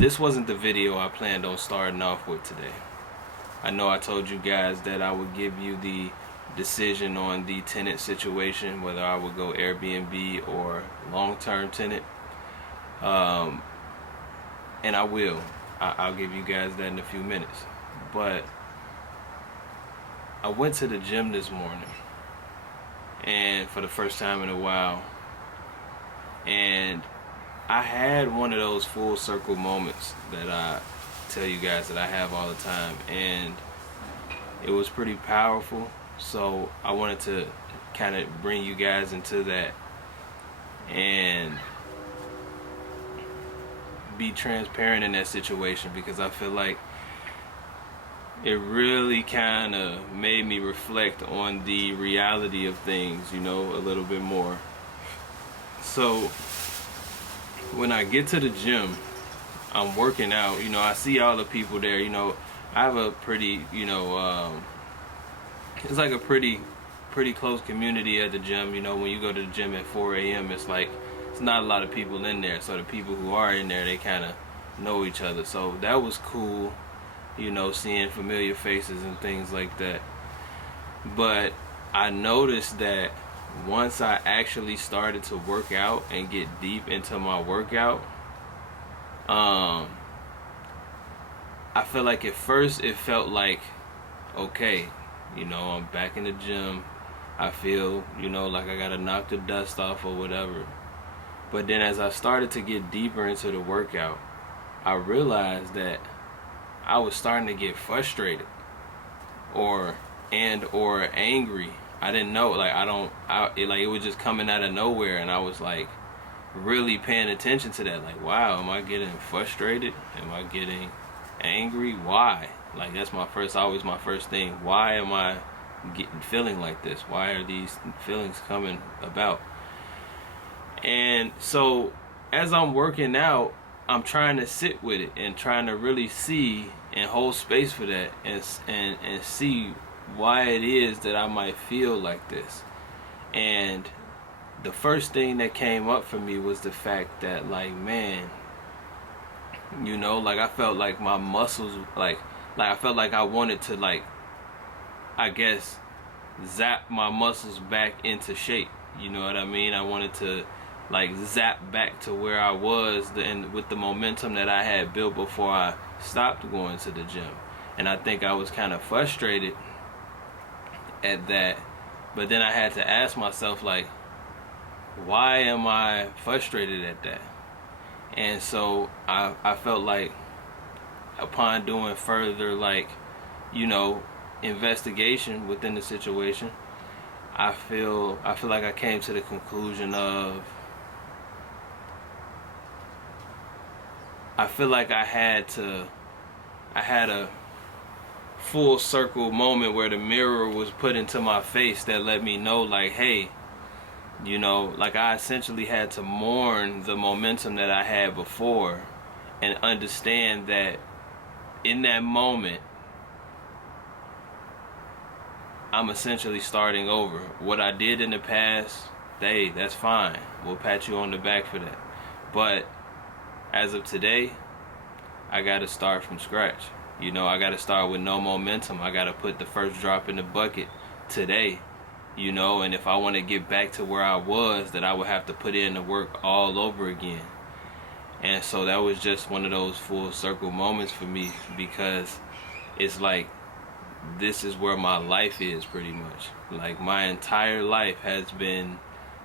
this wasn't the video I planned on starting off with today. I know I told you guys that I would give you the decision on the tenant situation, whether I would go Airbnb or long-term tenant. And I will. I'll give you guys that in a few minutes. But I went to the gym this morning, and for the first time in a while, and I had one of those full circle moments that I tell you guys that I have all the time, and it was pretty powerful. So I wanted to kind of bring you guys into that and be transparent in that situation, because I feel like it really kind of made me reflect on the reality of things, you know, a little bit more. So when I get to the gym, I'm working out, you know, I see all the people there, you know, I have a pretty, you know, it's like a pretty close community at the gym. You know, when you go to the gym at 4 a.m., it's like, it's not a lot of people in there. So the people who are in there, they kind of know each other. So that was cool, you know, seeing familiar faces and things like that. But I noticed that once I actually started to work out and get deep into my workout, I feel like at first it felt like, okay, you know, I'm back in the gym. I feel, you know, like I gotta knock the dust off or whatever. But then as I started to get deeper into the workout, I realized that I was starting to get frustrated or angry. I didn't know, like it was just coming out of nowhere, and I was like really paying attention to that. Like, wow, am I getting frustrated? Am I getting angry? Why? Like, that's always my first thing. Why am I feeling like this? Why are these feelings coming about? And so as I'm working out, I'm trying to sit with it and trying to really see and hold space for that, and see why it is that I might feel like this. And the first thing that came up for me was the fact that, like, man, you know, like I felt like my muscles, like I felt like I wanted to, like, I guess, zap my muscles back into shape. You know what I mean? I wanted to, like, zap back to where I was and with the momentum that I had built before I stopped going to the gym. And I think I was kind of frustrated at that. But then I had to ask myself, like, why am I frustrated at that? And so I felt like, upon doing further, like, you know, investigation within the situation, I feel like I came to the conclusion of, I feel like I had a full circle moment where the mirror was put into my face that let me know, like, hey, you know, like, I essentially had to mourn the momentum that I had before and understand that in that moment, I'm essentially starting over. What I did in the past, hey, that's fine. We'll pat you on the back for that. But as of today, I gotta start from scratch. You know, I gotta start with no momentum. I gotta put the first drop in the bucket today. You know, and if I want to get back to where I was, that I would have to put in the work all over again. And so that was just one of those full circle moments for me, because it's like, this is where my life is, pretty much. Like, my entire life has been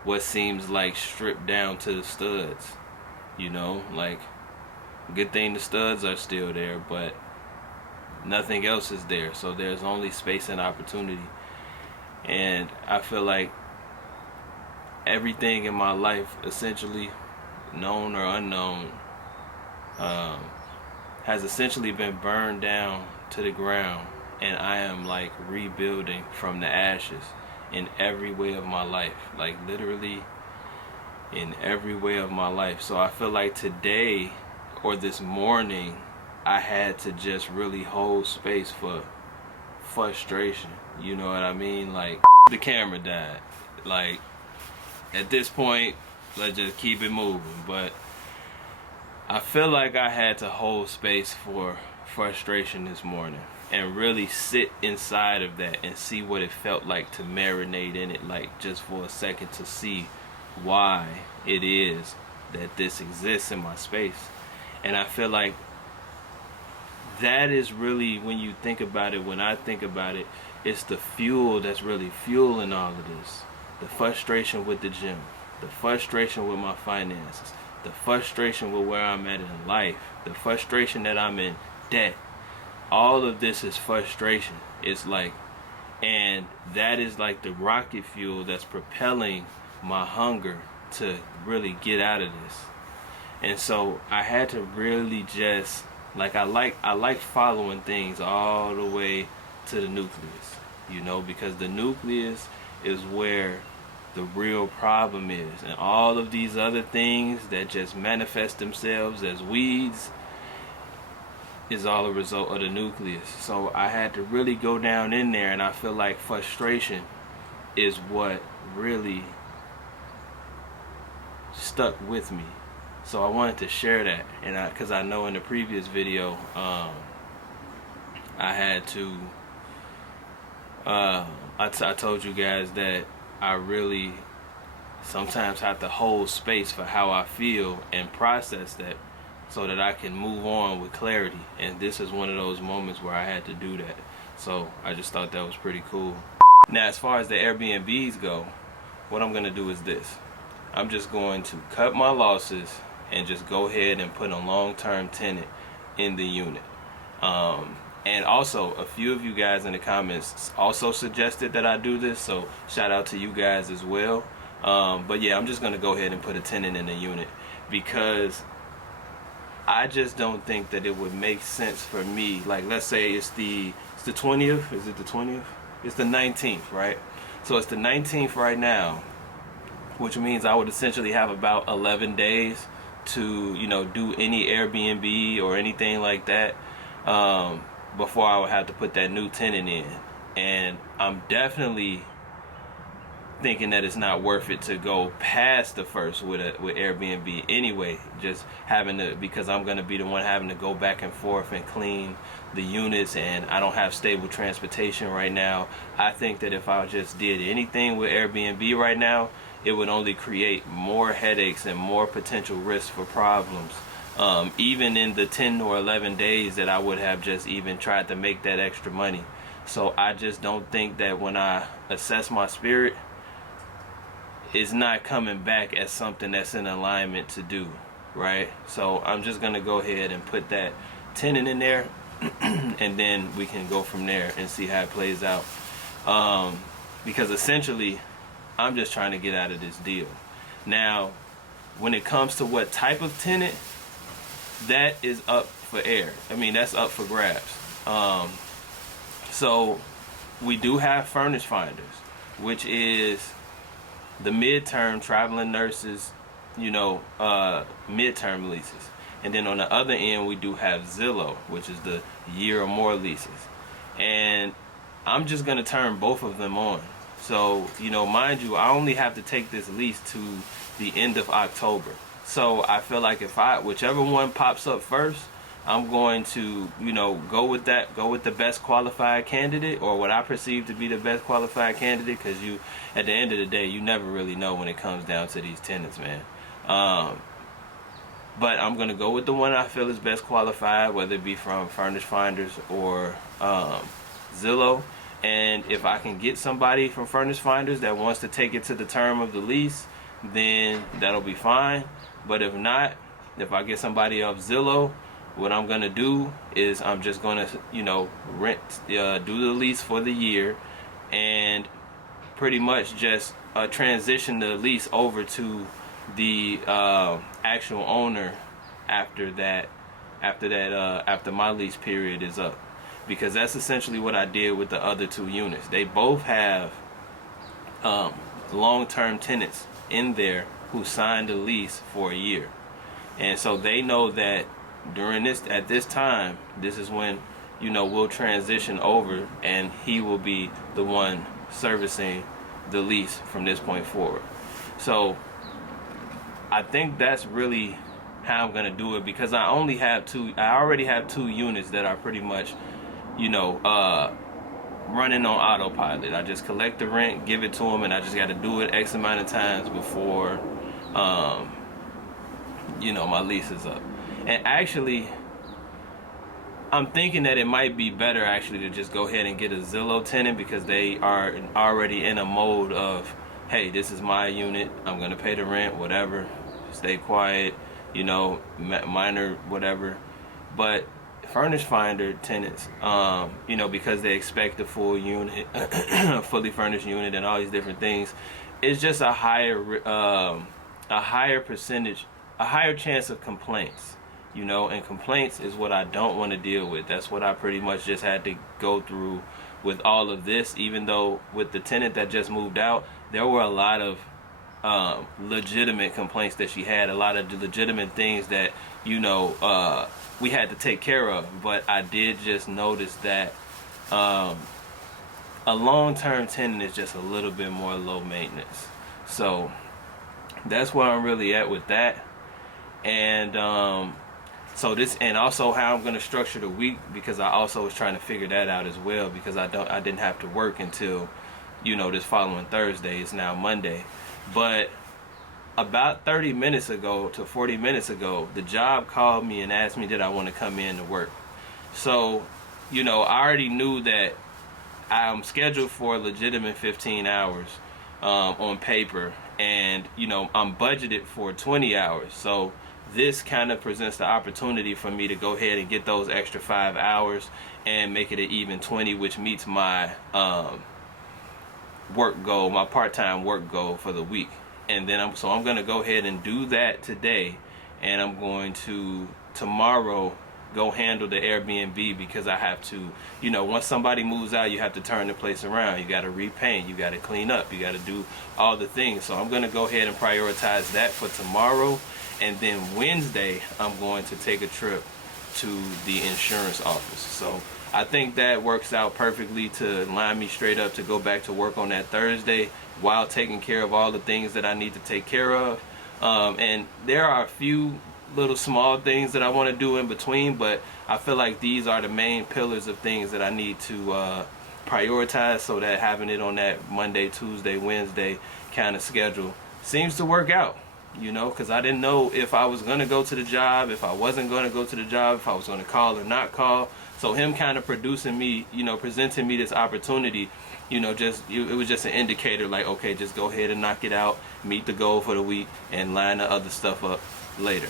what seems like stripped down to the studs. You know, like, good thing the studs are still there, but nothing else is there. So there's only space and opportunity. And I feel like everything in my life, essentially, known or unknown, has essentially been burned down to the ground, and I am, like, rebuilding from the ashes in every way of my life, like, literally in every way of my life. So I feel like today, or this morning, I had to just really hold space for frustration. You know what I mean? Like, the camera died. Like, at this point, let's just keep it moving. But I feel like I had to hold space for frustration this morning and really sit inside of that and see what it felt like to marinate in it, like just for a second, to see why it is that this exists in my space. And I feel like that is really, when you think about it, when I think about it, it's the fuel that's really fueling all of this. The frustration with the gym, the frustration with my finances, the frustration with where I'm at in life, the frustration that I'm in debt. All of this is frustration. It's like, and that is like the rocket fuel that's propelling my hunger to really get out of this. And so I had to really just, like, I like following things all the way to the nucleus, you know, because the nucleus is where the real problem is, and all of these other things that just manifest themselves as weeds is all a result of the nucleus. So I had to really go down in there, and I feel like frustration is what really stuck with me. So I wanted to share that, and because I know in the previous video I had to I told you guys that I really sometimes have to hold space for how I feel and process that so that I can move on with clarity. And this is one of those moments where I had to do that. So I just thought that was pretty cool. Now, as far as the Airbnbs go, what I'm gonna do is this. I'm just going to cut my losses and just go ahead and put a long-term tenant in the unit. And also, a few of you guys in the comments also suggested that I do this, so shout out to you guys as well. But yeah, I'm just gonna go ahead and put a tenant in the unit because I just don't think that it would make sense for me. Like, let's say it's the 20th. Is it the 20th? It's the 19th, right? So it's the 19th right now, which means I would essentially have about 11 days to, you know, do any Airbnb or anything like that before I would have to put that new tenant in. And I'm definitely thinking that it's not worth it to go past the first with Airbnb anyway, just having to, because I'm going to be the one having to go back and forth and clean the units, and I don't have stable transportation right now. I think that if I just did anything with Airbnb right now, it would only create more headaches and more potential risks for problems. Even in the 10 or 11 days that I would have just even tried to make that extra money. So I just don't think that when I assess my spirit, it's not coming back as something that's in alignment to do, right? So I'm just gonna go ahead and put that tenant in there and then we can go from there and see how it plays out. Because essentially I'm just trying to get out of this deal. Now, when it comes to what type of tenant, that is up for air. I mean, that's up for grabs. So we do have furnish finders, which is the midterm traveling nurses, you know, midterm leases. And then on the other end, we do have Zillow, which is the year or more leases. And I'm just going to turn both of them on. So, you know, mind you, I only have to take this lease to the end of October. So I feel like if whichever one pops up first, I'm going to, you know, go with the best qualified candidate, or what I perceive to be the best qualified candidate, because you, at the end of the day, you never really know when it comes down to these tenants, man. But I'm going to go with the one I feel is best qualified, whether it be from Furnish Finders or Zillow. And if I can get somebody from Furnish Finders that wants to take it to the term of the lease, then that'll be fine. But if not, if I get somebody off Zillow, what I'm gonna do is I'm just gonna, you know, do the lease for the year, and pretty much just transition the lease over to the actual owner after my lease period is up, because that's essentially what I did with the other two units. They both have long-term tenants in there who signed a lease for a year, and so they know that at this time, this is when, you know, we'll transition over, and he will be the one servicing the lease from this point forward. So I think that's really how I'm gonna do it, because I already have two units that are pretty much, you know, running on autopilot. I just collect the rent, give it to them, and I just got to do it X amount of times before, you know, my lease is up. And actually, I'm thinking that it might be better actually to just go ahead and get a Zillow tenant, because they are already in a mode of, hey, this is my unit, I'm gonna pay the rent, whatever, stay quiet, you know, minor whatever. But furnish finder tenants, you know, because they expect a full unit, a fully furnished unit, and all these different things, it's just a higher percentage, a higher chance of complaints, you know. And complaints is what I don't want to deal with. That's what I pretty much just had to go through with all of this. Even though with the tenant that just moved out, there were a lot of legitimate complaints that she had, a lot of legitimate things that, you know, we had to take care of. But I did just notice that a long-term tenant is just a little bit more low maintenance. So that's where I'm really at with that. And so this, and also how I'm going to structure the week, because I also was trying to figure that out as well, because I didn't have to work until, you know, this following Thursday. It's now Monday. But about 30 minutes ago to 40 minutes ago, the job called me and asked me did I want to come in to work. So, you know, I already knew that I'm scheduled for a legitimate 15 hours on paper, and, you know, I'm budgeted for 20 hours. So this kind of presents the opportunity for me to go ahead and get those extra 5 hours and make it an even 20, which meets my work goal, my part-time work goal for the week. And then I'm going to go ahead and do that today, and I'm going to tomorrow go handle the Airbnb, because I have to, you know, once somebody moves out, you have to turn the place around, you got to repaint, you got to clean up, you got to do all the things. So I'm going to go ahead and prioritize that for tomorrow. And then Wednesday, I'm going to take a trip to the insurance office. So I think that works out perfectly to line me straight up to go back to work on that Thursday while taking care of all the things that I need to take care of. And there are a few little small things that I want to do in between, but I feel like these are the main pillars of things that I need to prioritize, so that having it on that Monday, Tuesday, Wednesday kind of schedule seems to work out. You know, because I didn't know if I was going to go to the job, if I wasn't going to go to the job, if I was going to call or not call. So him kind of producing me, you know, presenting me this opportunity, you know, it was just an indicator, like, okay, just go ahead and knock it out, meet the goal for the week, and line the other stuff up later,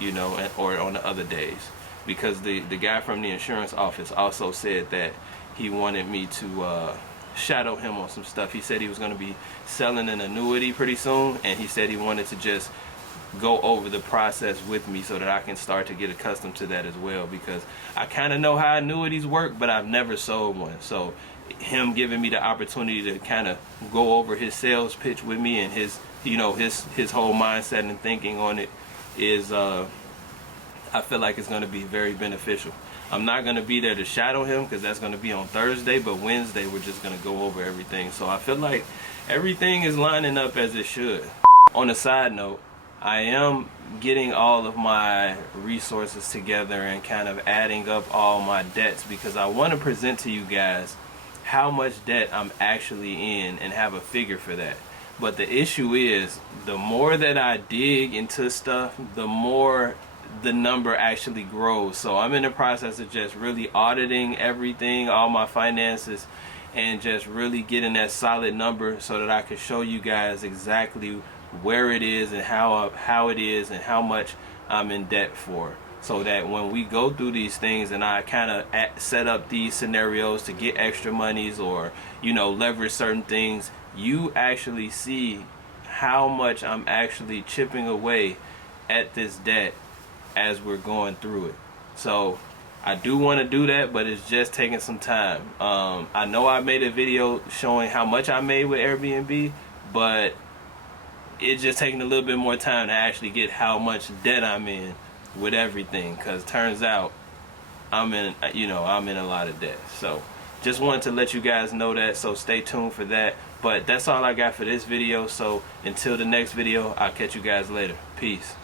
you know, or on the other days. Because the guy from the insurance office also said that he wanted me to shadow him on some stuff. He said he was going to be selling an annuity pretty soon, and he said he wanted to just go over the process with me so that I can start to get accustomed to that as well, because I kind of know how annuities work, but I've never sold one. So him giving me the opportunity to kind of go over his sales pitch with me, and his, you know, his whole mindset and thinking on it is I feel like it's going to be very beneficial. I'm not going to be there to shadow him, because that's going to be on Thursday, but Wednesday we're just going to go over everything. So I feel like everything is lining up as it should. On a side note, I am getting all of my resources together and kind of adding up all my debts, because I want to present to you guys how much debt I'm actually in and have a figure for that. But the issue is, the more that I dig into stuff, the more the number actually grows. So I'm in the process of just really auditing everything, all my finances, and just really getting that solid number so that I can show you guys exactly where it is and how it is and how much I'm in debt for, so that when we go through these things and I kind of set up these scenarios to get extra monies, or, you know, leverage certain things, you actually see how much I'm actually chipping away at this debt as we're going through it. So I do want to do that, but it's just taking some time. I know I made a video showing how much I made with Airbnb, but it's just taking a little bit more time to actually get how much debt I'm in with everything, because turns out I'm in a lot of debt. So just wanted to let you guys know that, so stay tuned for that. But that's all I got for this video. So until the next video, I'll catch you guys later. Peace.